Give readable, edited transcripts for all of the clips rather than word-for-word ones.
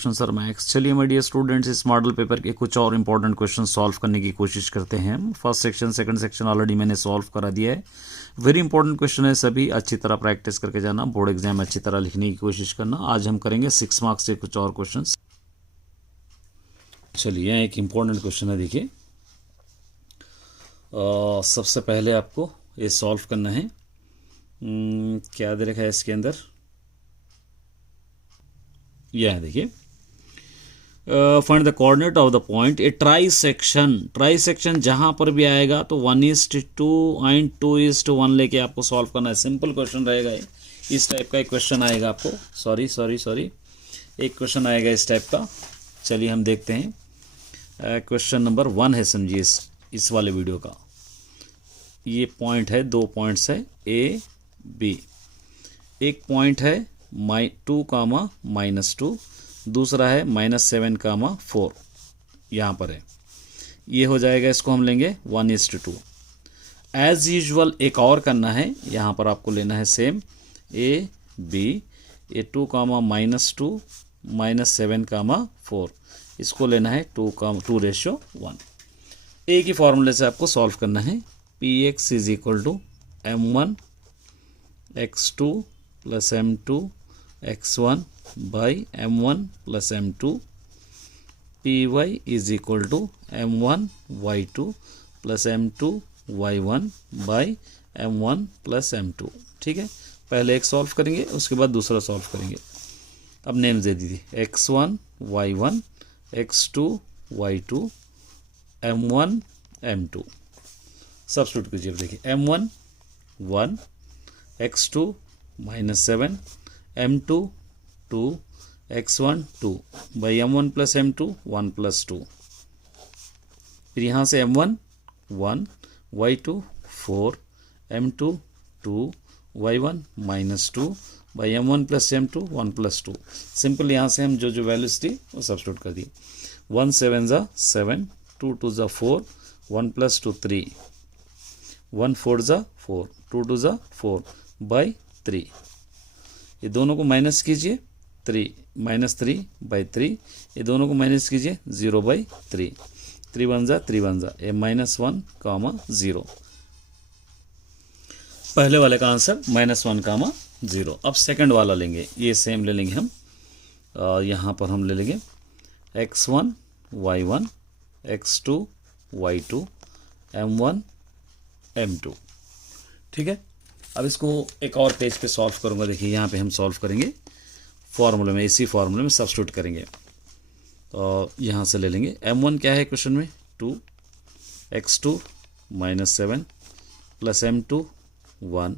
Questions R max. चलिए my dear students, इस model paper के कुछ और इंपॉर्टेंट क्वेश्चन सॉल्व करने की कोशिश करते हैं हम। First section second section already मैंने सॉल्व करा दिया है। वेरी इंपॉर्टेंट क्वेश्चन है, सभी अच्छी तरह प्रैक्टिस करके जाना, बोर्ड एग्जाम अच्छी तरह लिखने की कोशिश करना। आज हम करेंगे 6 मार्क्स से कुछ और क्वेश्चन। चलिए एक इंपॉर्टेंट क्वेश्चन है, देखिए। सबसे पहले आपको ये सॉल्व करना है। क्या दे रखा है इसके अंदर, यह है, देखिए। Find the coordinate of the point A try section जहां पर भी आएगा तो 1:2 एंड 2:1 लेके आपको सॉल्व करना है। सिंपल क्वेश्चन रहेगा ये। इस टाइप का एक क्वेश्चन आएगा आपको, सॉरी एक क्वेश्चन आएगा इस टाइप का। चलिए हम देखते हैं। क्वेश्चन नंबर 1 है, समझिए इस वाले वीडियो का। ये पॉइंट है, 2 पॉइंट्स है ए बी। एक पॉइंट है 2, -2, दूसरा है -7, 4 यहाँ पर है। ये हो जाएगा, इसको हम लेंगे 1:2। एज यूजुअल एक और करना है, यहाँ पर आपको लेना है सेम ए बी। ये 2, -2, -7, 4, इसको लेना है 2:1। एक ही फॉर्मूले से आपको सॉल्व करना है। Px = m1 x2 + m2 x1 / m1 + m2। Py = m1 y2 + m2 y1 / m1 + m2। ठीक है, पहले एक सॉल्व करेंगे, उसके बाद दूसरा सॉल्व करेंगे। अब नेम दे दीजिए, x1 y1 x2 y2 m1 m2। Substitute कीजिए। देखिए m1 1 x2 -7 m2 2 x1 2 / m1 + m2 1 + 2। फिर यहाँ से m1 1 y2 4 m2 2 y1 -2 / m1 + m2 1 + 2। Simple यहाँ से हम जो वैल्यूज थी वो सब्स्टिट्यूट कर दी। 1 7 = 7, 2 2 = 4, 1 + 2 3, 1 4 = 4, 2 2 = 4 / 3। ये दोनों को माइनस कीजिए, 3 -3/3। ये दोनों को माइनस कीजिए, 0/3। 3 1 = 3 1 = ये -1, 0। पहले वाले का आंसर -1, 0। अब सेकंड वाला लेंगे, ये सेम ले लेंगे हम। यहाँ पर हम ले लेंगे x1 y1 x2 y2 m1 m2। ठीक है, अब इसको एक और पेज पे सॉल्व करूंगा। देखिए यहाँ पे हम सॉल्व करेंगे फॉर्मूले में, इसी फॉर्मूले में सब्स्टिट्यूट करेंगे। तो यहाँ से ले लेंगे m1 क्या है क्वेश्चन में, 2 x2 -7 + m2 1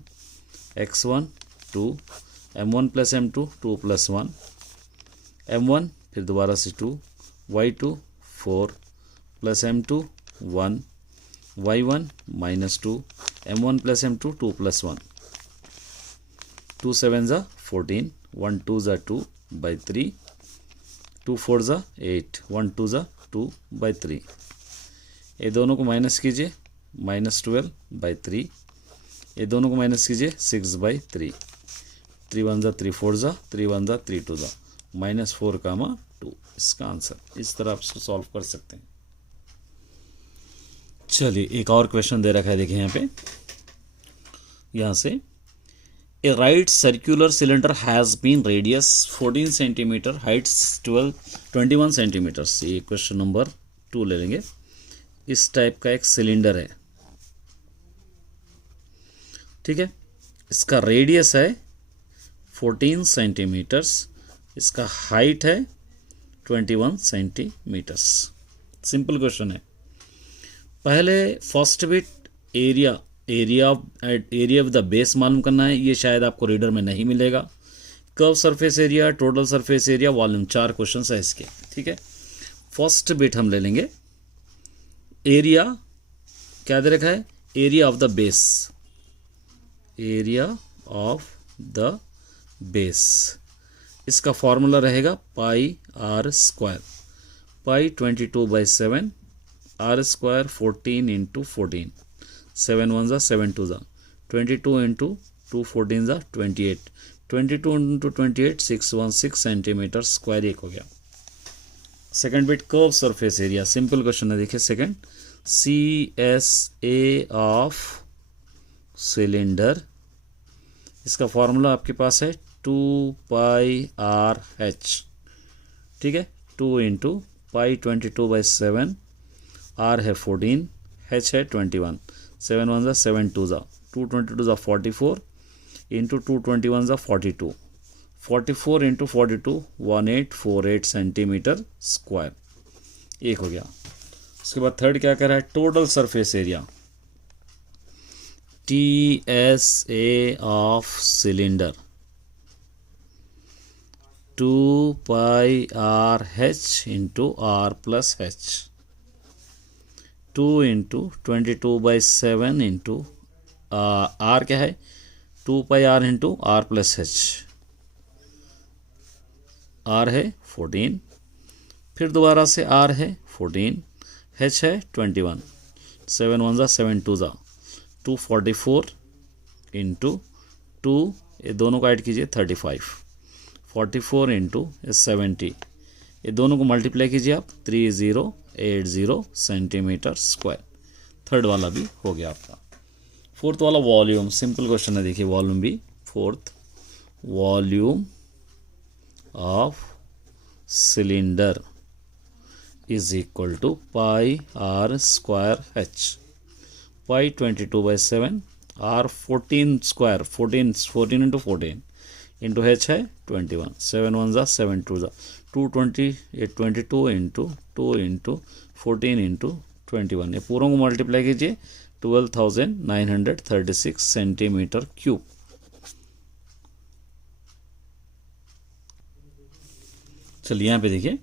x1 2 m1 + m2 2 + 1 m1, फिर दोबारा से 2 y2 4 + m2 1 y1 -2 m1 + m2 2 + 1। 2 7 = 14, 1 2 = 2/3, 2 4 = 8, 1 2 = 2/3। ये दोनों को माइनस कीजिए, -12/3। ये दोनों को माइनस कीजिए, 6/3। 3 1 = 3 4 = 3 1 = 3 2 -4, 2। इसका आंसर इस तरह आप इसको सॉल्व कर सकते हैं। चलिए एक और क्वेश्चन दे रखा है, देखिए यहाँ पे। यहाँ से a right circular cylinder has been radius 14 centimetre, heights 21 centimetre. ये क्वेश्चन नंबर 2 ले लेंगे। इस टाइप का एक सिलेंडर है, ठीक है। इसका रेडियस है 14 सेंटीमीटर्स, इसका हाइट है 21 सेंटीमीटर्स। सिंपल क्वेश्चन है। पहले first bit area of the base मालूम करना है। ये शायद आपको रीडर में नहीं मिलेगा। Curve surface area, total surface area, volume, 4 question है इसके। ठीक है, फर्स्ट बिट हम ले लेंगे। एरिया क्या दे रखा है, area of the base, area of the base. इसका फॉर्मूला रहेगा πr²। पाई 22/7, r² 14 × 14, 7 1 = 7 2 = 22 × 2 14 = 28, 22 × 28 616 सेंटीमीटर स्क्वायर एक हो गया। Second bit curve surface area, simple question है, देखिए सेकंड, CSA ऑफ सिलेंडर, इसका फॉर्मूला आपके पास है 2πRH, ठीक है, 2 इंटू पाई 22/7, R है 14, H है 21, 7 1 ज़ा 7 2 ज़ा 222 ज़ा 44 इंटू 221 ज़ा 42, 44 इंटू 42 1848 सेंटीमीटर स्क्वायर, एक हो गया। उसके बाद थर्ड क्या कर रहा है, total surface area, TSA of cylinder 2πRH into R plus H, 2 into 22/7 into R क्या है 2πR into R plus H, R है 14, फिर दोबारा से R है 14, H है 21, 7 1 ज़ा 7 2 ज़ा 244 इंटू 2, ये दोनों को ऐड कीजिए 35, 44 इंटू 70, ये दोनों को मल्टीप्लाई कीजिए आप 3080 सेंटीमीटर स्क्वायर। थर्ड वाला भी हो गया आपका। फोर्थ वाला वॉल्यूम, सिंपल क्वेश्चन है, देखिए वॉल्यूम भी, fourth volume of cylinder is equal to πR square H, pi 22/7, R 14 square 14 into 14 into H है 21, 7 1 ज़ा 7 2 ज़ा 220, ये 22 इंटू 2 इंटू 14 इंटू 21, ये पूरों को मल्टीप्लाई कीजिए 12,936 सेंटीमीटर क्यूब। चलिए यहाँ पे देखिए,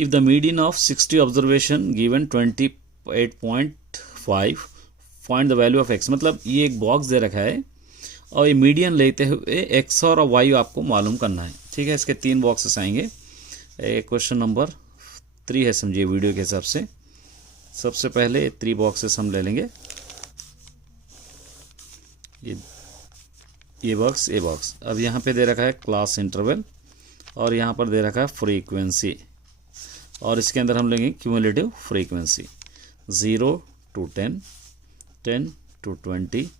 if the median of 60 observation given 28.5 find the value of x, मतलब ये एक बॉक्स दे रखा है और ये मीडियन लेते हुए x और y आपको मालूम करना है, ठीक है। इसके 3 बॉक्सेस आएंगे, क्वेश्चन नंबर 3 है, समझिए वीडियो के हिसाब से। सबसे पहले 3 बॉक्सेस हम ले लेंगे, ये बॉक्स, ये बॉक्स। अब यहाँ पे दे रखा है क्लास इंटरवल और यहाँ पर दे रखा है फ्रीक्वेंसी, और इसके अंदर हम लेंगे cumulative frequency 0 to 10, 10 to 20,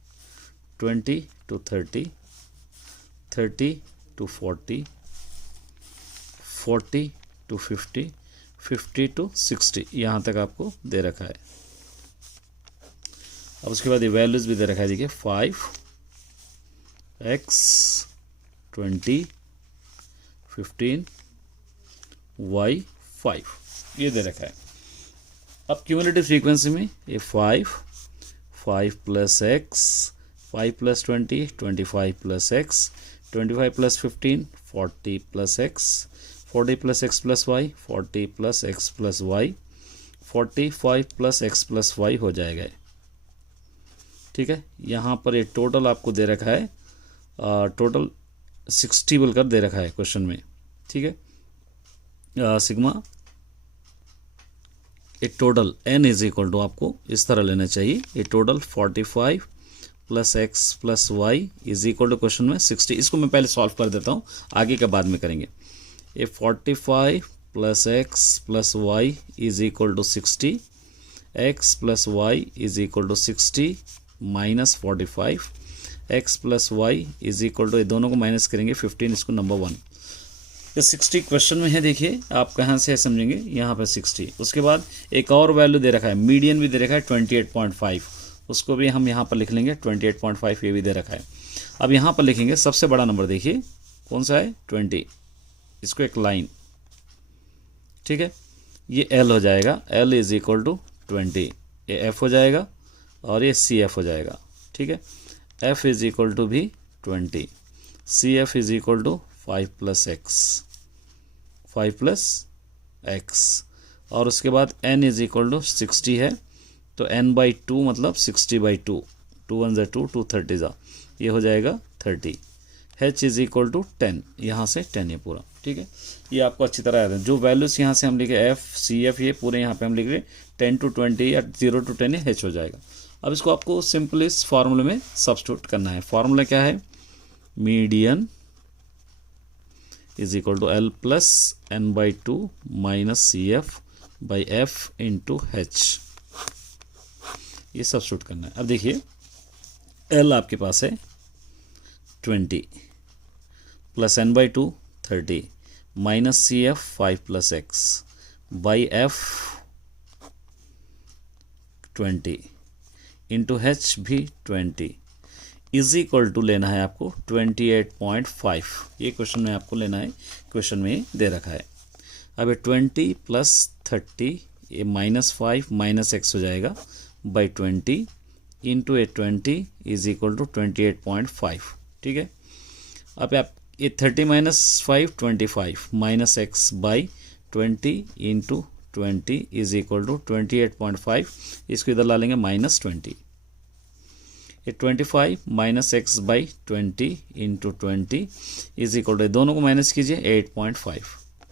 20 to 30, 30 to 40, 40 to 50, 50 to 60, यहाँ तक आपको दे रखा है। अब उसके बाद ये वैल्यूज़ भी दे रखा है, देखिए 5x 20 15 y 5, ये दे रखा है। अब क्यूमुलेटिव फ्रीक्वेंसी में ये 5 plus x, 5 plus 20 25 plus x, 25 plus 15 40 plus x, 40 plus x plus y, 40 plus x plus y, 45 plus x plus y हो जाएगा, ठीक है। यहाँ पर ये टोटल आपको दे रखा है, टोटल 60 बोलकर दे रखा है क्वेश्चन में, ठीक है। सिग्मा ये total n is equal to आपको इस तरह लेना चाहिए, ये total 45 plus x plus Y is equal to question में 60। इसको मैं पहले सॉल्व कर देता हूँ, आगे का बाद में करेंगे। ये 45 plus x plus Y is equal to 60, x plus Y is equal to 60 minus 45, x plus Y is equal to, ये दोनों को माइनस करेंगे 15, इसको नंबर 1। ये 60 क्वेश्चन में है, देखिए आप कहाँ से समझेंगे, यहाँ पे 60। उसके बाद एक और वैल्यू दे रखा है, मीडियन भी दे रखा है 28.5, उसको भी हम यहाँ पर लिख लेंगे 28.5, ये भी दे रखा है। अब यहाँ पर लिखेंगे सबसे बड़ा नंबर, देखिए कौन सा है 20, इसको एक लाइन, ठीक है। ये L हो जाएगा, L इज इक्वल टू 20, ये F हो जाएगा और ये CF हो जाएगा, ठीक है। F इज इक्वल टू भी 20, CF is equal to 5 plus x, और उसके बाद n इज इक्वल टू 60 है, तो n/2 मतलब 60/2, 2 1 2 2 30 जा, ये हो जाएगा 30। h इज इक्वल टू 10, यहाँ से 10 है पूरा, ठीक है। ये आपको अच्छी तरह याद है, जो वैल्यूज़ यहाँ से हम लिखे f CF, ये पूरे यहाँ पे हम लिख रहे 10 to 20 या 0 to 10 h हो जाएगा। अब इसको आपको सिंपल इस फार्मूले में सब्स्टिट्यूट करना है। फार्मूला क्या है, median is equal to L plus N by two minus C F by F into H, ये सब्स्टिट्यूट करना है। अब देखिए एल आपके पास है 20 plus N by two 30 minus C F 5 plus X by F 20 into H भी 20 is equal to लेना है आपको 28.5। ये क्वेश्चन में आपको लेना है, क्वेश्चन में दे रखा है। अब 20 प्लस 30 ये माइनस 5 माइनस एक्स हो जाएगा by 20 into 20 is equal to 28.5। ठीक है, अब आप ये 30 minus 5 25 minus X by 20 into 20 is equal to 28.5। इसको इधर ला लेंगे माइनस 20, ये 25 minus X by 20 into 20 is equal to, दोनों को माइनस कीजिए 8.5,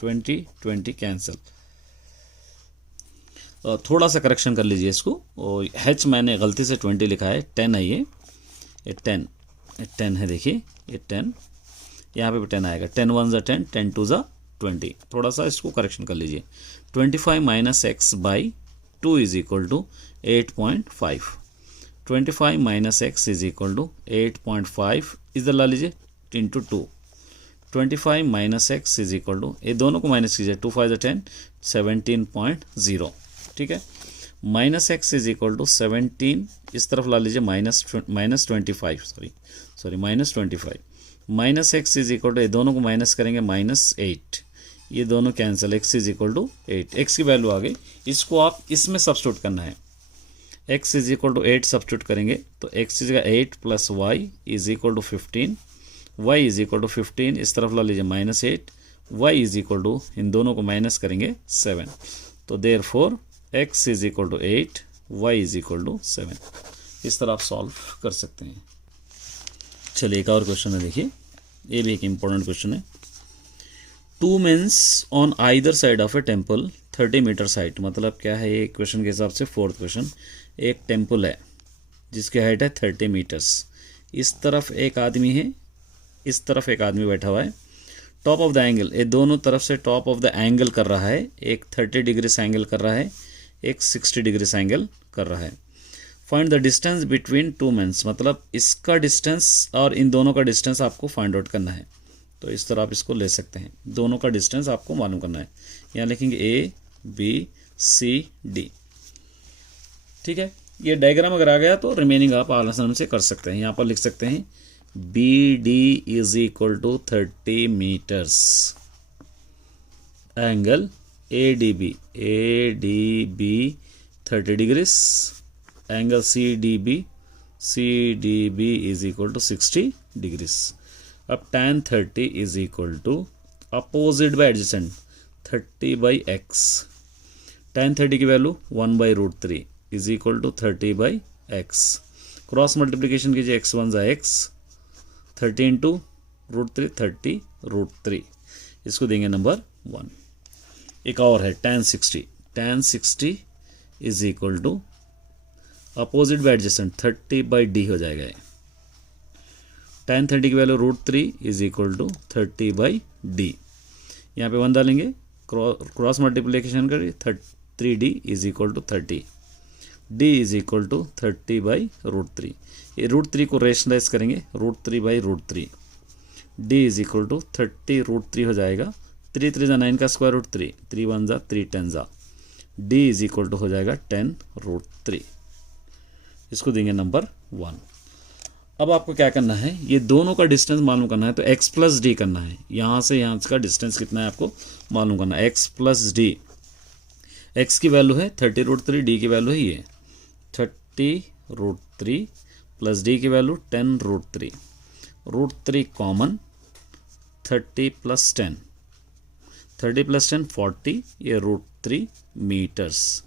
20 कैंसिल। थोड़ा सा करेक्शन कर लीजिए इसको, और एच मैंने गलती से 20 लिखा है, 10 है ये 10 है, देखिए ये 10, यहाँ पे भी 10 आएगा, 10 1 ज़ा 10, 10 2 ज़ा 20। थोड़ा सा इसको करेक्शन कर लीजिए। 25 minus X by 2 is equal to 8.5, 25 minus X is equal to 8.5 इधर ला लीजिए into 2, 25 minus X is equal to, ये दोनों को माइनस कीजिए, 2 5 10, 17.0। ठीक है, minus X is equal to 17 इस तरफ ला लीजिए minus 25, sorry minus 25 minus X is equal to, ये दोनों को माइनस करेंगे माइनस 8, ये दोनों cancel, X is equal to 8, X की वैल्यू आ गई। इसको आप इसमें सब्स्टिट्यूट करना है, x is equal to 8 substitute करेंगे तो x is 8 plus Y is equal to 15, y is equal to 15 इस तरफ ला लीजिए minus 8, y is equal to, इन दोनों को माइनस करेंगे 7, तो therefore x is equal to 8, y is equal to 7। इस तरह आप सॉल्व कर सकते हैं। चलिए एक और क्वेश्चन है, देखिए ये भी एक इम्पोर्टेंट क्वेश्चन है। 2 mens on either side of a temple 30 metre height, मतलब क्या है ये क्वेश्चन के हिसाब से, फोर्थ क्वेश्चन। एक टेम्पल है जिसकी हाइट है 30 मीटर्स, इस तरफ एक आदमी है, इस तरफ एक आदमी बैठा हुआ है। टॉप ऑफ द एंगल, ये दोनों तरफ से टॉप ऑफ द एंगल कर रहा है, एक 30 डिग्री एंगल कर रहा है, एक 60 डिग्री एंगल कर रहा है। Find the distance between 2 mens, मतलब इसका डिस्टेंस और इन दोनों का डिस्टेंस आपको फाइंड आउट करना है। तो इस तरह आप इसको ले सकते हैं, दोनों का डिस्टेंस आपको मालूम करना है। यहाँ लिखेंगे ए बी सी डी। ठीक है, ये डायग्राम अगर आ गया तो रिमेनिंग आप आसानी से कर सकते हैं। यहाँ पर लिख सकते हैं B D is equal to 30 metres, angle A D B 30 degrees, angle C D B is equal to 60 degrees. अब tan 30 is equal to opposite by adjacent 30 by X, tan 30 की वैल्यू 1/√3 is equal to 30 by X. Cross multiplication कीजिए, x 1 ज़ा x, 30 into √3 30√3, इसको देंगे number 1। एक और है tan 60 is equal to opposite by adjacent 30 by D हो जाएगा। tan 30 की वैल्यू √3 is equal to 30 by D, यहाँ पे 1 डालेंगे, क्रॉस मल्टीप्लीकेशन करिए, 3d is equal to 30, d is equal to 30 by √3, ये √3 को रेशनलाइज करेंगे, √3 by √3, d is equal to 30√3 हो जाएगा, 3 3 ज़ा 9 का स्क्वायर रूट 3, 3 1 ज़ा 3 10 ज़ा, d इज इक्वल टू हो जाएगा 10√3, इसको देंगे नंबर 1। अब आपको क्या करना है, ये दोनों का डिस्टेंस मालूम करना है, तो x प्लस डी करना है, यहाँ से यहाँ का डिस्टेंस कितना है आपको मालूम करना है, x प्लस डी। x की वैल्यू है 30√3, डी की वैल्यू है ये 30√3 प्लस डी की वैल्यू 10√3, √3 कॉमन, 30 प्लस 10, 30 प्लस 10 40, ये √3 मीटर्स।